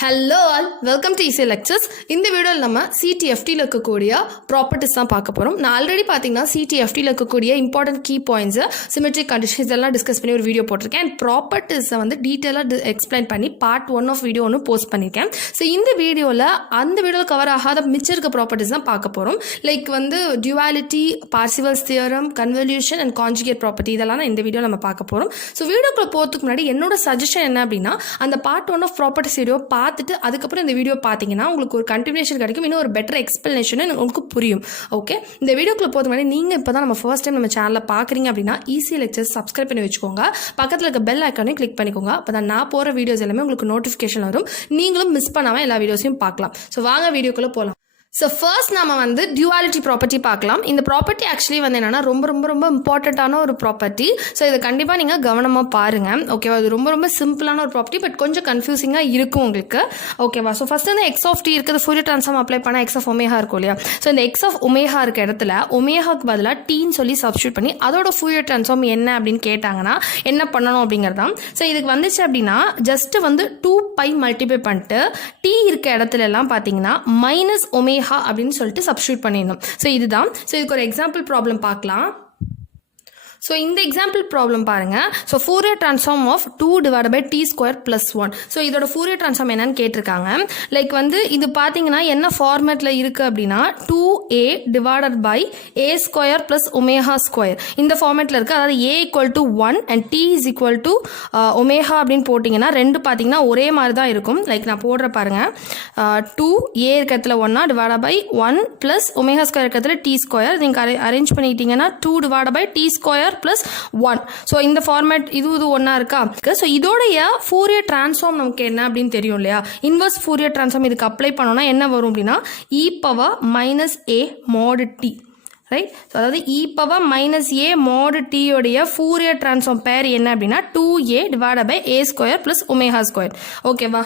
Hello all, welcome to ECE Lectures. இந்த வீடியோவில் நம்ம Ctft இருக்கக்கூடிய ப்ராப்பர்ட்டிஸ் தான் பார்க்க போகிறோம். நான் ஆல்ரெடி பார்த்தீங்கன்னா Ctft இருக்கக்கூடிய important key points symmetric conditions இதெல்லாம் டிஸ்கஸ் பண்ணி ஒரு வீடியோ போட்டிருக்கேன். அண்ட் ப்ராப்பர்ட்டிஸை வந்து டீட்டெயிலாக எக்ஸ்பிளைன் பண்ணி பார்ட் 1 ஆஃப் வீடியோ ஒன்று போஸ்ட் பண்ணியிருக்கேன். ஸோ இந்த வீடியோவில் அந்த வீடியோவில் கவர் ஆகாத மிச்சம் இருக்க ப்ராப்பர்ட்டிஸ் தான் பார்க்க போகிறோம். லைக் வந்து DUALITY, PARSEVAL's theorem, CONVOLUTION and CONJUGATE property இதெல்லாம் தான் இந்த வீடியோவில் நம்ம பார்க்க போகிறோம். ஸோ வீடியோக்குள்ள போகிறதுக்கு முன்னாடி என்னோட சஜஷன் என்ன அப்படின்னா, அந்த பார்ட் 1 ஆஃப் ப்ராப்பர்ட்டிஸ் வீடியோ பார்த்துட்டு அதுக்கப்புறம் இந்த வீடியோ பார்த்தீங்கன்னா உங்களுக்கு ஒரு கண்டினியூஷன் கிடைக்கும், இன்னும் ஒரு பெட்டர் எக்ஸ்பிளனேஷன் உங்களுக்கு புரியும். ஓகே, இந்த வீடியோக்குள்ள போகிறது முன்னாடி நீங்கள் இப்போ தான் நம்ம ஃபர்ஸ்ட் டைம் நம்ம சேனலில் பார்க்குறீங்க அப்படின்னா ECE Lectures சப்ஸ்கிரைப் பண்ணி வச்சுக்கோங்க. பக்கத்தில் இருக்க பெல் ஐக்கானையும் கிளிக் பண்ணிக்கோங்க. அப்போ தான் நான் போகிற வீடியோஸ் எல்லாமே உங்களுக்கு நோட்டிஃபிகேஷன் வரும். நீங்களும் மிஸ் பண்ணாமல் எல்லா வீடியோஸையும் பார்க்கலாம். ஸோ வாங்க வீடியோக்குள்ளே போகலாம். ஸோ ஃபர்ஸ்ட் நம்ம வந்து டியூவாலிட்டி ப்ராப்பர்ட்டி பார்க்கலாம். இந்த ப்ராப்பர்ட்டி ஆக்சுவலி வந்து என்னென்னா ரொம்ப இம்பார்ட்டண்ட்டான ஒரு ப்ராப்பர்ட்டி. ஸோ இதை கண்டிப்பாக நீங்கள் கவனமாக பாருங்கள். ஓகேவா, அது ரொம்ப சிம்பிளான ஒரு ப்ராப்பர்ட்டி, பட் கொஞ்சம் கன்ஃபியூசிங்காக இருக்கும் உங்களுக்கு. ஓகேவா, ஸோ ஃபஸ்ட் வந்து எக்ஸ் ஆஃப் டி இருக்குது, ஃபோரியர் ட்ரான்ஸ்ஃபார்ம் அப்ளை பண்ணால் எக்ஸ் ஆஃப் ஒமேகா இருக்கும் இல்லையா. ஸோ இந்த எக்ஸ் ஆஃப் ஒமேகா இருக்க இடத்துல ஒமேகாக்கு பதிலாக டீன்னு சொல்லி சப்ஸ்டியூட் பண்ணி அதோட ஃபோரியர் ட்ரான்ஸ்ஃபார்ம் என்ன அப்படின்னு கேட்டாங்கன்னா என்ன பண்ணணும் அப்படிங்கிறதான். ஸோ இதுக்கு வந்துச்சு அப்படின்னா ஜஸ்ட் வந்து 2π மல்டிப்ளை பண்ணிட்டு டி இருக்க இடத்துல எல்லாம் பார்த்தீங்கன்னா மைனஸ் ஒமேகா அப்படின்னு சொல்லிட்டு சப்ஸ்டியூட் பண்ணிடணும். ஸோ இதுதான். ஸோ இதுக்கு ஒரு எக்ஸாம்பிள் ப்ராப்ளம் பார்க்கலாம். ஸோ இந்த எக்ஸாம்பிள் ப்ராப்ளம் பாருங்கள். So Fourier transform of 2/t² + 1. So இதோட ஃபோரியர் ட்ரான்ஸ்ஃபார்ம் என்னன்னு கேட்டிருக்காங்க. லைக் வந்து இது பார்த்தீங்கன்னா என்ன ஃபார்மேட்டில் இருக்குது அப்படின்னா 2a/a² + ω². இந்த ஃபார்மேட்டில் இருக்குது. அதாவது a = 1 and t = ஒமேகா அப்படின்னு போட்டிங்கன்னா ரெண்டு பார்த்தீங்கன்னா ஒரே மாதிரி தான் இருக்கும். லைக் நான் போடுற பாருங்கள். 2a இருக்கிறதுல 1/1 + ω² இருக்கிறதுல t². நீங்கள் அரேஞ்ச் பண்ணிக்கிட்டீங்கன்னா 2/t² + 1. ஸோ இந்த ஃபார்மேட் இது ஒன்றா இருக்கா. ஸோ இதோடைய ஃபோரியர் ட்ரான்ஸ்ஃபார்ம் நமக்கு என்ன அப்படின்னு தெரியும் இல்லையா. இன்வர்ஸ் ஃபோரியர் ட்ரான்ஸ்ஃபார்ம் இதுக்கு அப்ளை பண்ணோம்னா என்ன வரும் அப்படின்னா e⁻−a mod t. Right. So அதாவது e⁻−a mod t உடைய ஃபோரியர் ட்ரான்ஸ்ஃபார்ம் பேர் என்ன அப்படின்னா 2a/a² + ω². ஓகேவா.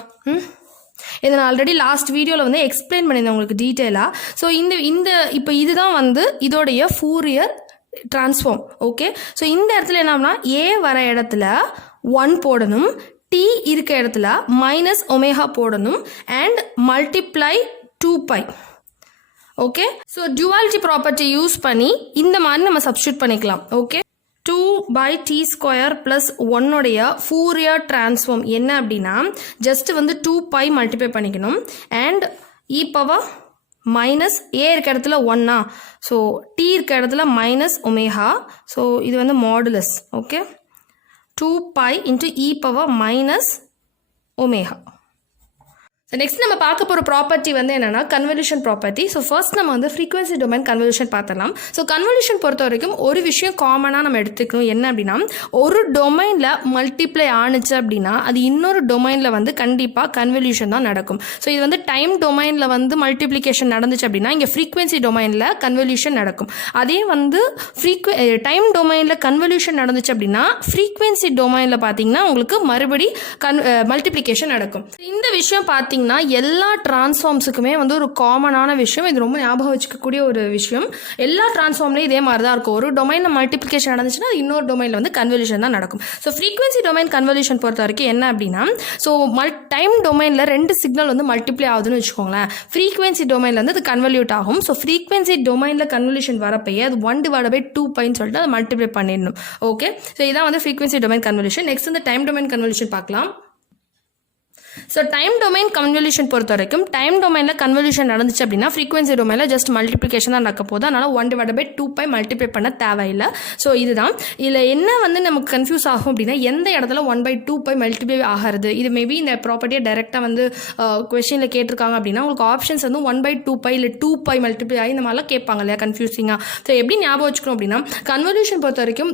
இதை நான் ஆல்ரெடி லாஸ்ட் வீடியோவில் வந்து எக்ஸ்பிளைன் பண்ணியிருந்தேன் உங்களுக்கு டீட்டெயிலாக. ஸோ இப்போ இதுதான் வந்து இதோடைய ஃபோரியர் ட்ரான்ஸ்ஃபார்ம். ஓகே, ஸோ இந்த இடத்துல என்னன்னா ஏ வர இடத்துல 1 போடணும், டி இருக்க இடத்துல -ω போடணும் and multiply 2π. Okay, so duality property use பண்ணி இந்த மாதிரி நம்ம சப்ஸ்டியூட் பண்ணிக்கலாம். ஓகே, 2/t² + 1 உடைய ஃபோரியர் ட்ரான்ஸ்ஃபார்ம் என்ன அப்படின்னா ஜஸ்ட் வந்து 2π மல்டிப்ளை பண்ணிக்கணும் அண்ட் e⁻−a இருக்க இடத்துல 1. ஸோ t இருக்க இடத்துல -ω. ஸோ இது வந்து மாடுலஸ். Okay, 2π × e⁻−ω. நெக்ஸ்ட் நம்ம பார்க்க போகிற ப்ராப்பர்ட்டி வந்து என்னென்னா கன்வல்யூஷன் ப்ராப்பர்ட்டி. ஸோ ஃபர்ஸ்ட் நம்ம வந்து ஃப்ரீக்வன்சி டொமைன் கன்வல்யூஷன் பார்த்தலாம். ஸோ கன்வல்யூஷன் பொறுத்த வரைக்கும் ஒரு விஷயம் காமனாக நம்ம எடுத்துக்கணும். என்ன அப்படின்னா ஒரு டொமைனில் மல்டிப்ளை ஆணுச்சு அப்படின்னா அது இன்னொரு டொமைனில் வந்து கண்டிப்பாக கன்வல்யூஷன் தான் நடக்கும். ஸோ இது வந்து டைம் டொமைனில் வந்து மல்டிப்ளிகேஷன் நடந்துச்சு அப்படின்னா இங்கே ஃப்ரீக்வன்சி டொமைனில் கன்வல்யூஷன் நடக்கும். அதே வந்து டைம் டொமைனில் கன்வல்யூஷன் நடந்துச்சு அப்படின்னா ஃப்ரீக்வன்சி டொமைனில் பார்த்தீங்கன்னா உங்களுக்கு மறுபடி மல்டிப்ளிகேஷன் நடக்கும். இந்த விஷயம் பார்த்தீங்கன்னா எல்லா டிரான்ஸ்ஃபார்ம்ஸுக்குமே வந்து ஒரு காமனான விஷயம். இது ரொம்ப ஞாபகம் வச்சுக்கக்கூடிய ஒரு விஷயம். எல்லா டிரான்ஸ்ஃபார்ம்லேயும் இதே மாதிரி தான் இருக்கும். ஒரு டொமைனில் மல்டிப்ளிகேஷன் நடந்துச்சுன்னா இன்னொரு டொமைனில் வந்து கன்வல்யூஷன் தான் நடக்கும். ஸோ ஃப்ரீக்வன்சி டொமைன் கன்வல்யூஷன் பொறுத்த வரைக்கும் என்ன அப்படின்னா ஸோ டைம் டொமைனில் 2 சிக்னல் வந்து மல்டிப்ளை ஆகுதுன்னு வச்சுக்கோங்களேன். ஃப்ரீக்வன்சி டொமைனில் வந்து அது கன்வல்யூட் ஆகும். ஸோ ஃப்ரீக்வன்சி டொமைனில் கன்வல்யூஷன் வரப்பையே அது 1/2πன்னு சொல்லிட்டு அதை மல்டிப்ளை பண்ணிடணும். ஓகே, ஸோ இதான் வந்து ஃப்ரீக்வன்சி டொமைன் கன்வல்யூஷன். நெக்ஸ்ட் வந்து டைம் டொமைன் கன்வல்யூஷன் பார்க்கலாம். ஸோ டைம் டொமைன் கன்வல்யூஷன் பொறுத்த வரைக்கும் டைம் டொமைனில் கன்வல்யூஷன் நடந்துச்சு அப்படின்னா ஃப்ரீக்வன்சி டொமைனில் ஜஸ்ட் மல்டிப்ளிகேஷன் தான் நடக்க போகுது. அதனால் 1/2π மல்டிப்ளை பண்ண தேவையில்லை. ஸோ இதுதான். இதில் என்ன வந்து நமக்கு கன்ஃபியூஸ் ஆகும் அப்படின்னா எந்த இடத்துல 1/2π மல்டிப்ளை ஆகிறது. இது மேபி இந்த ப்ராப்பர்ட்டியை டைரெக்டாக வந்து கொஸ்டினில் கேட்டிருக்காங்க அப்படின்னா உங்களுக்கு ஆப்ஷன்ஸ் வந்து 1/2π இல்லை 2π மல்டிப்ளை ஆகி இந்த மாதிரிலாம் கேட்பாங்க இல்லையா, கன்ஃபியூசிங்காக. ஸோ எப்படி ஞாபகம் வச்சுக்கணும் அப்படின்னா கன்வல்யூஷன் பொறுத்த வரைக்கும்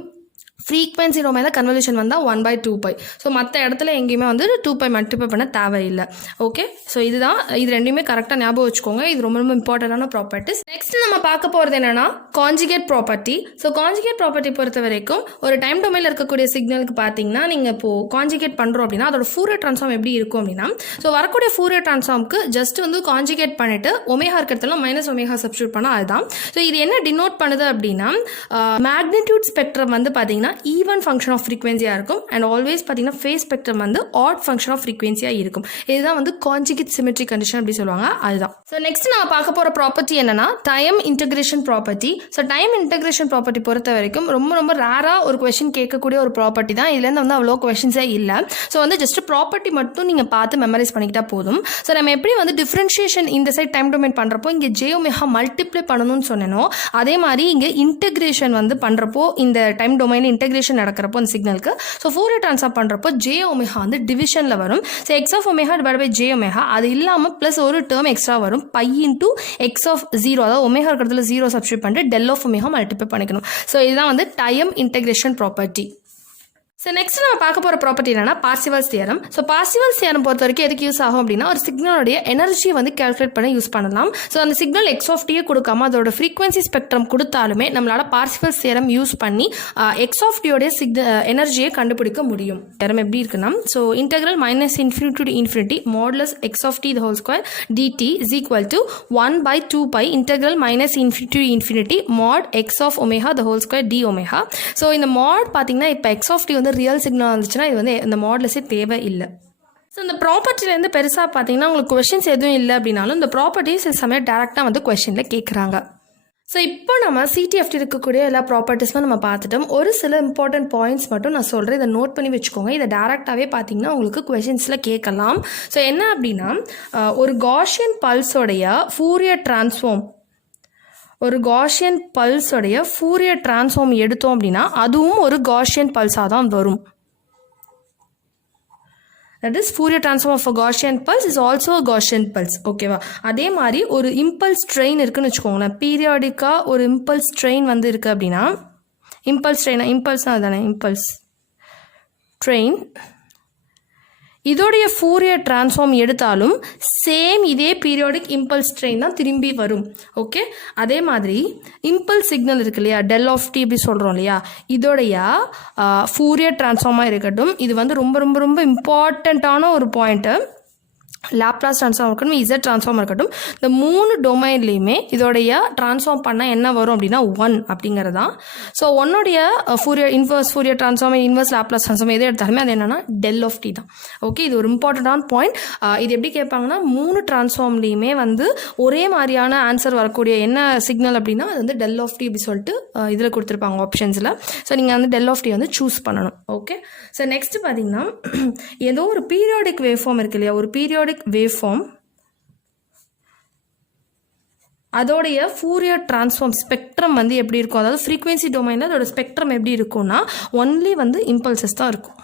ஃப்ரீக்வன்சி டொமைனில் கன்வல்யூஷன் வந்தால் 1/2π. ஸோ மற்ற இடத்துல எங்கேயுமே வந்து 2π மல்டிப்ளை பண்ண தேவையில்லை. ஓகே, ஸோ இதுதான். இது ரெண்டுமே கரெக்டாக ஞாபகம் வச்சுக்கோங்க. இது ரொம்ப இம்பார்ட்டண்டான ப்ராப்பர்ட்டிஸ். நெக்ஸ்ட் நம்ம பார்க்க போகிறது என்னன்னா conjugate property. So conjugate property பொறுத்த வரைக்கும் ஒரு டைம் டொமைனில் இருக்கக்கூடிய சிக்னலுக்கு பார்த்தீங்கன்னா நீங்கள் இப்போது கான்ஜுகேட் பண்ணுறோம் அப்படின்னா அதோட ஃபோரியர் ட்ரான்ஸ்ஃபார்ம் எப்படி இருக்கும் அப்படின்னா ஸோ வரக்கூடிய ஃபோரியர் ட்ரான்ஸ்ஃபார்முக்கு ஜஸ்ட் வந்து கான்ஜுகேட் பண்ணிட்டு ஒமேகா இருக்கிறதுல -ω சப்ஸ்டியூட் பண்ணால் அதுதான். ஸோ இது என்ன டினோட் பண்ணுது அப்படின்னா மேக்னிடியூட் ஸ்பெக்ட்ரம் வந்து பார்த்தீங்கன்னா ஈவன் ஃபங்க்ஷன் ஆஃப் ஃப்ரீக்வன்சியாக இருக்கும் அண்ட் ஆல்வேஸ் பார்த்தீங்கன்னா ஃபேஸ் ஸ்பெக்ட்ரம் வந்து ஆட் ஃபங்க்ஷன் ஆஃப் ஃப்ரீக்வன்சியாக இருக்கும். இதுதான் வந்து கான்ஜுகேட் சிமெட்ரி கண்டிஷன் அப்படி சொல்லுவாங்க. அதுதான். ஸோ நெக்ஸ்ட் நான் பார்க்க போகிற ப்ராப்பர்ட்டி என்னன்னா time integration property. So time integration property பொறுத்த வரைக்கும் ரொம்ப ரேராக ஒரு கொஸ்டின் கேட்கக்கூடிய ஒரு ப்ராப்பர்ட்டி தான். இதுலேருந்து வந்து அவ்வளோ கொஸ்டின்ஸே இல்லை. ஸோ வந்து ஜஸ்ட் ப்ராப்பர்ட்டி மட்டும் நீங்கள் பார்த்து மெமரைஸ் பண்ணிக்கிட்டா போதும். ஸோ நம்ம எப்படி வந்து டிஃப்ரென்ஷியேஷன் இந்த சைட் டைம் டொமைன் பண்ணுறப்போ இங்கே ஜேஒமேகா மல்டிப்ளை பண்ணணும்னு சொன்னேனோ அதே மாதிரி இங்கே இன்டகிரேஷன் வந்து பண்ணுறப்போ இந்த டைம் டொமைனில் இன்டகிரேஷன் நடக்கிறப்போ அந்த சிக்னலுக்கு ஸோ ஃபோரியர் ட்ரான்ஸ்ஃபார்ம் பண்ணுறப்போ ஜேஒமேகா வந்து டிவிஷனில் வரும். So x of omega divide by j omega அது இல்லாமல் ப்ளஸ் ஒரு டேர்ம் எக்ஸ்ட்ரா வரும் பை இன்டூ எக்ஸ் ஆஃப் 0, அதாவது ஒமேகா இருக்கிறதுல 0 சப்ஸ்டியூட் பண்ணிட்டு டெல் ஆஃப் ஒமேகா மல்டிப்ளை பண்ணிக்கணும். ஸோ இதுதான் வந்து time integration property. So next நம்ம பார்க்க போகிற ப்ராப்பர்ட்டி என்னன்னா Parseval's theorem. So Parseval's theorem பொறுத்த வரைக்கும் எதுக்கு யூஸ் ஆகும் அப்படின்னா ஒரு சிக்னலோடைய எனர்ஜியை வந்து கால்குலேட் பண்ண யூஸ் பண்ணலாம். ஸோ அந்த சிக்னல் எக்ஸ் ஆஃப் டியை கொடுக்காம அதோட ஃப்ரீக்வன்சி ஸ்பெக்ட்ரம் கொடுத்தாலுமே நம்மளால பார்சிவல்ஸ் தியரம் யூஸ் பண்ணி எக்ஸ் ஆஃப் டியோடைய எனர்ஜியை கண்டுபிடிக்க முடியும். தியரம் எப்படி இருக்குன்னா so integral -∞ to ∞ modulus x of t whole square dt is equal to 1/2π integral -∞ to ∞ mod x of omega the whole square d omega. So இந்த mod பார்த்தீங்கன்னா இப்போ எக்ஸ் ஆஃப் டி வந்து ரியல் சிக்னல் வந்துச்சுன்னா இது வந்து இந்த மாடலஸே தேவை இல்லை. ஸோ இந்த ப்ராப்பர்ட்டிலேருந்து பெருசாக பார்த்தீங்கன்னா உங்களுக்கு கொஷின்ஸ் எதுவும் இல்லை அப்படின்னாலும் இந்த ப்ராப்பர்ட்டிஸ் சமயம் டேரெக்டாக வந்து கொஷினில் கேட்குறாங்க. ஸோ இப்போ நம்ம சிடிஎஃப்டி இருக்கக்கூடிய எல்லா ப்ராப்பர்ட்டிஸும் நம்ம பார்த்துட்டோம். ஒரு சில இம்பார்ட்டன்ட் பாயிண்ட்ஸ் மட்டும் நான் சொல்கிறேன், இதை நோட் பண்ணி வச்சுக்கோங்க. இதை டேரெக்டாகவே பார்த்தீங்கன்னா உங்களுக்கு கொஷின்ஸில் கேட்கலாம். ஸோ என்ன அப்படின்னா ஒரு காஷியன் பல்ஸோடைய ஃபூரியர் ட்ரான்ஸ்ஃபார்ம் ஃபூரியர் ட்ரான்ஸ்ஃபார்ம் எடுத்தோம் அப்படின்னா அதுவும் ஒரு காஷியன் பல்ஸாக தான் வரும். That is Fourier transform of a Gaussian pulse is also a Gaussian pulse. ஓகேவா? அதே மாதிரி ஒரு இம்பல்ஸ் ட்ரெயின் இருக்குன்னு வச்சுக்கோங்களேன். பீரியாடிக்காக ஒரு இம்பல்ஸ் ட்ரெயின் வந்து இருக்குது அப்படின்னா இம்பல்ஸ் ட்ரெயின் இதோடைய ஃபூரியர் ட்ரான்ஸ்ஃபார்ம் எடுத்தாலும் சேம் இதே பீரியாடிக் இம்பல்ஸ் ட்ரெயின் தான் திரும்பி வரும். ஓகே, அதே மாதிரி இம்பல்ஸ் சிக்னல் இருக்கு இல்லையா, டெல் ஆஃப் டி இப்படி சொல்கிறோம் இல்லையா, இதோடைய ஃபூரியர் ட்ரான்ஸ்ஃபார்மாக இருக்கட்டும். இது வந்து ரொம்ப இம்பார்ட்டண்ட்டான ஒரு பாயிண்ட்டு. லாப்லாஸ் ட்ரான்ஸ்ஃபார்ம் இருக்கட்டும், இசட் ட்ரான்ஸ்ஃபார்ம் இருக்கட்டும், இந்த 3 டொமைன்லேயுமே இதோடைய ட்ரான்ஸ்ஃபார்ம் பண்ணால் என்ன வரும் அப்படின்னா 1 அப்படிங்கிறது தான். ஸோ ஒன்னுடைய inverse Fourier transform, inverse Laplace transform எது எடுத்தாலுமே அது என்னன்னா டெல் ஆஃப் டி தான். ஓகே, இது ஒரு இம்பார்ட்டண்டான பாயிண்ட். இது எப்படி கேட்பாங்கன்னா 3 ட்ரான்ஸ்ஃபார்ம்லேயுமே வந்து ஒரே மாதிரியான ஆன்சர் வரக்கூடிய என்ன சிக்னல் அப்படின்னா அது வந்து டெல் ஆஃப் டி அப்படி சொல்லிட்டு இதில் கொடுத்துருப்பாங்க ஆப்ஷன்ஸில். ஸோ நீங்கள் வந்து டெல் ஆஃப் டி வந்து சூஸ் பண்ணணும். ஓகே, ஸோ நெக்ஸ்ட் பார்த்தீங்கன்னா ஏதோ ஒரு பீரியாடிக் வேவ் ஃபார்ம் இருக்கு இல்லையா, ஒரு பீரியாடிக் வேவ்ஃபார்ம் அதோடைய ஃபூரியர் ட்ரான்ஸ்ஃபார்ம் ஸ்பெக்ட்ரம் வந்து எப்படி இருக்கும், அதாவது ஃப்ரீக்வன்சி டொமைனில் அதோட ஸ்பெக்ட்ரம் எப்படி இருக்கும்னா ஒன்லி வந்து இம்பல்சஸ் தான் இருக்கும்.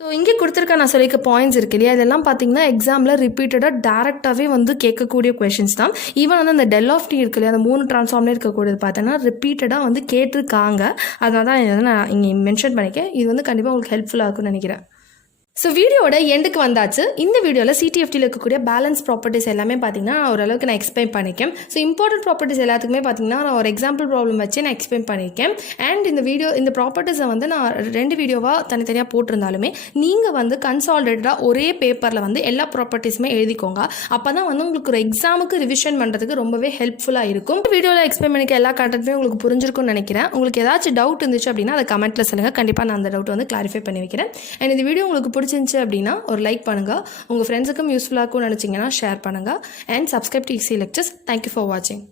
ஸோ இங்கே கொடுத்துருக்க நான் சொல்லிக்க பாயிண்ட்ஸ் இருக்கு இல்லையா, இதெல்லாம் பார்த்தீங்கன்னா எக்ஸாமில் ரிப்பீட்டடாக டேரெக்டாகவே வந்து கேட்கக்கூடிய கொஷின்ஸ் தான். ஈவன் வந்து அந்த டெல் ஆஃப் டி இருக்கு இல்லையா, அந்த 3 ட்ரான்ஸ்ஃபார்ம்லேயே இருக்கக்கூடியது பார்த்தோன்னா ரிப்பீட்டடாக வந்து கேட்டிருக்காங்க. அதனால தான் இதை நான் இங்கே மென்ஷன் பண்ணிக்கேன். இது வந்து கண்டிப்பாக உங்களுக்கு ஹெல்ப்ஃபுல்லாக இருக்கும்னு நினைக்கிறேன். ஸோ வீடியோட எண்டுக்கு வந்தாச்சு. இந்த வீடியோவில் சிடிஎஃப்டியில் இருக்கக்கூடிய பேலன்ஸ் ப்ராப்பர்ட்டிஸ் எல்லாமே பார்த்தீங்கன்னா ஓரளவுக்கு நான் எக்ஸ்பிளைன் பண்ணியிருக்கேன். ஸோ இம்பார்ட்டன்ட் ப்ராப்பர்ட்டிஸ் எல்லாத்துக்குமே பார்த்தீங்கன்னா நான் ஒரு எக்ஸாம்பிள் ப்ராப்ளம் வச்சு நான் எக்ஸ்பிளைன் பண்ணியிருக்கேன். அண்ட் இந்த ப்ராப்பர்ட்டிஸை வந்து நான் 2 வீடியோவாக தனித்தனியாக போட்டிருந்தாலுமே நீங்கள் வந்து கன்சால்டேட்டடாக ஒரே பேப்பரில் வந்து எல்லா ப்ராப்பர்ட்டிஸுமே எழுதிக்கோங்க. அப்போ தான் வந்து உங்களுக்கு ஒரு எக்ஸாமுக்கு ரிவிஷன் பண்ணுறதுக்கு ரொம்பவே ஹெல்ப்ஃபுல்லாக இருக்கும். வீடியோவில் எக்ஸ்பிளைன் பண்ணிக்க எல்லா கண்டென்ட்டுமே உங்களுக்கு புரிஞ்சிருக்கும்னு நினைக்கிறேன். உங்களுக்கு ஏதாச்சும் டவுட் இருந்துச்சு அப்படின்னா அதை கமெண்ட்டில் சொல்லுங்கள். கண்டிப்பாக நான் அந்த டவுட் வந்து கிளாரிஃபை பண்ணி வைக்கிறேன். அண்ட் இந்த வீடியோ உங்களுக்கு பிடிச்சிருந்துச்சு அப்படின்னா ஒரு லைக் பண்ணுங்கள். உங்கள் ஃப்ரெண்ட்ஸுக்கும் யூஸ்ஃபுல்லாக இருக்கும்னு நினச்சிங்கன்னா ஷேர் பண்ணுங்கள். And subscribe to ECE Lectures. Thank you for watching.